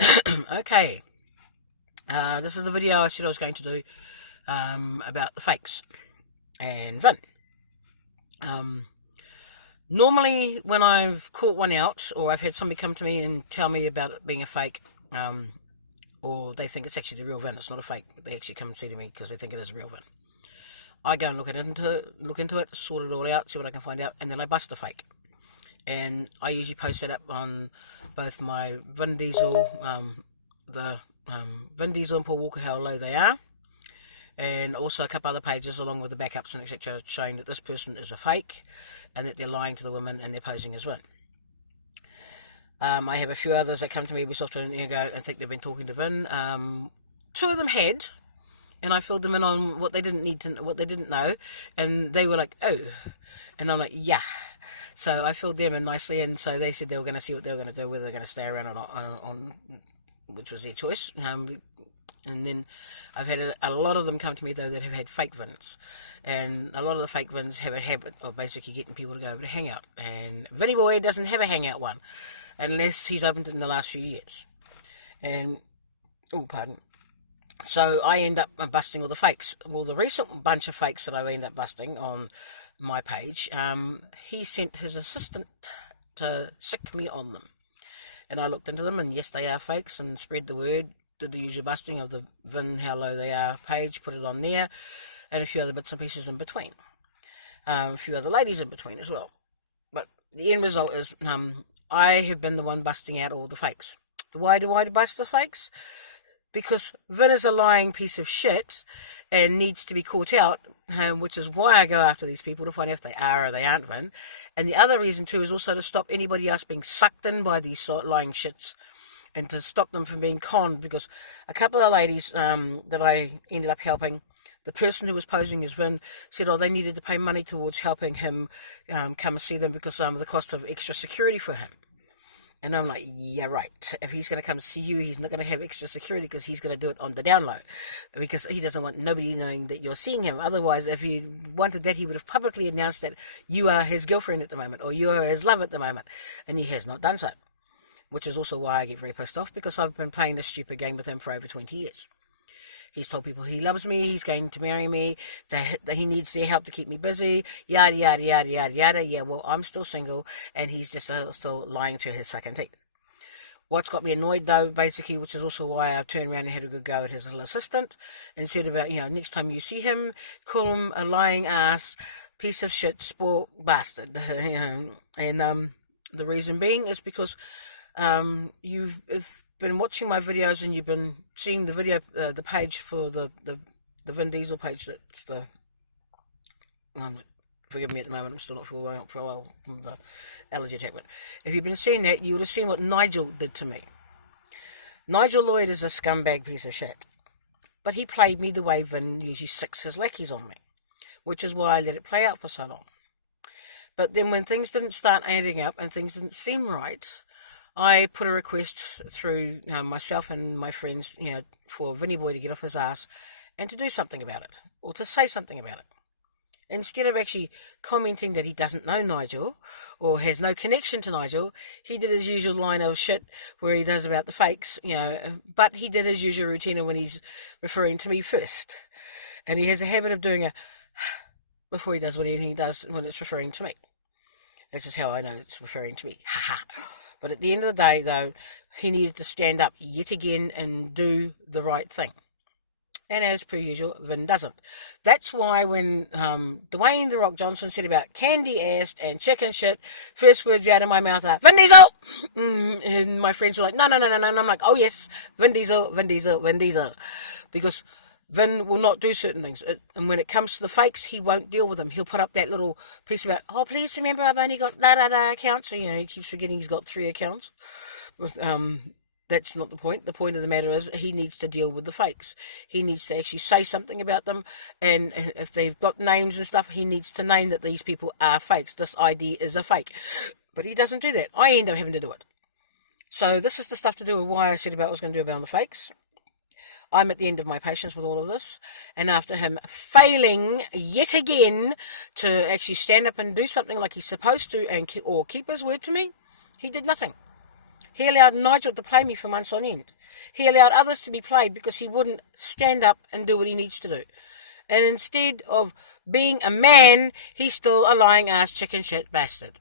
Okay, this is the video I said I was going to do about the fakes and Vin. Um, Normally, when I've caught one out, or I've had somebody come to me and tell me about it being a fake, or they think it's actually the real Vin, it's not a fake, they actually come and see to me because they think it is a real Vin. I go and look into it, sort it all out, see what I can find out, and then I bust the fake. And I usually post that up on both my Vin Diesel, the Vin Diesel and Paul Walker, how low they are, and also a couple other pages along with the backups and etc. showing that this person is a fake and that they're lying to the women and they're posing as Vin. I have a few others that come to me every so often and go and think they've been talking to Vin. Two of them had, and I filled them in on what they didn't need to, what they didn't know, and they were like, "Oh," and I'm like, "Yeah." So I filled them in nicely, and so they said they were going to see what they were going to do, whether they're going to stay around or not, which was their choice. And then I've had a lot of them come to me, though, that have had fake Vins. And a lot of the fake Vins have a habit of basically getting people to go over to Hangout. And Vinny Boy doesn't have a Hangout one, unless he's opened it in the last few years. And, oh, pardon. So I end up busting all the fakes. Well, the recent bunch of fakes that I end up busting on my page, he sent his assistant to sick me on them. And I looked into them, and yes, they are fakes, and spread the word, did the usual busting of the Vin, how low they are page, put it on there, and a few other bits and pieces in between. A few other ladies in between as well. But the end result is, I have been the one busting out all the fakes. Why do I bust the fakes? Because Vin is a lying piece of shit and needs to be caught out, which is why I go after these people to find out if they are or they aren't Vin. And the other reason too is also to stop anybody else being sucked in by these lying shits and to stop them from being conned, because a couple of ladies that I ended up helping, the person who was posing as Vin said, they needed to pay money towards helping him come and see them because of the cost of extra security for him. And I'm like, yeah, right. If he's going to come see you, he's not going to have extra security because he's going to do it on the down low. Because he doesn't want nobody knowing that you're seeing him. Otherwise, if he wanted that, he would have publicly announced that you are his girlfriend at the moment or you are his love at the moment. And he has not done so. Which is also why I get very pissed off, because I've been playing this stupid game with him for over 20 years. He's told people he loves me, he's going to marry me, that he needs their help to keep me busy, yada, yada, yada, yada, yada. Yeah, well, I'm still single, and he's just still lying through his fucking teeth. What's got me annoyed, though, basically, which is also why I turned around and had a good go at his little assistant, and said about, next time you see him, call him a lying ass, piece of shit, spoiled bastard. And the reason being is because you've been watching my videos and you've been seeing the video, the page for the Vin Diesel page. That's the forgive me at the moment, I'm still not for a while from the allergy attack. But if you've been seeing that, you would have seen what Nigel did to me. Nigel Lloyd is a scumbag piece of shit, but he played me the way Vin usually sicks his lackeys on me, which is why I let it play out for so long. But then when things didn't start adding up and things didn't seem right, I put a request through myself and my friends, for Vinny Boy to get off his ass and to do something about it, or to say something about it. Instead of actually commenting that he doesn't know Nigel, or has no connection to Nigel, he did his usual line of shit where he does about the fakes, but he did his usual routine when he's referring to me first. And he has a habit of doing a before he does anything he does when it's referring to me. This is how I know it's referring to me. Ha ha. But at the end of the day, though, he needed to stand up yet again and do the right thing. And as per usual, Vin doesn't. That's why when Dwayne "The Rock" Johnson said about candy-assed and chicken shit, first words out of my mouth are, Vin Diesel! And my friends were like, no. And I'm like, oh yes, Vin Diesel, Vin Diesel, Vin Diesel. Because Vin will not do certain things. And when it comes to the fakes, he won't deal with them. He'll put up that little piece about, please remember I've only got da-da-da accounts. So, he keeps forgetting he's got 3 accounts. That's not the point. The point of the matter is he needs to deal with the fakes. He needs to actually say something about them. And if they've got names and stuff, he needs to name that these people are fakes. This ID is a fake. But he doesn't do that. I end up having to do it. So this is the stuff to do with why I said about what I was going to do about the fakes. I'm at the end of my patience with all of this, and after him failing yet again to actually stand up and do something like he's supposed to or keep his word to me, he did nothing. He allowed Nigel to play me for months on end. He allowed others to be played because he wouldn't stand up and do what he needs to do. And instead of being a man, he's still a lying ass chicken shit bastard.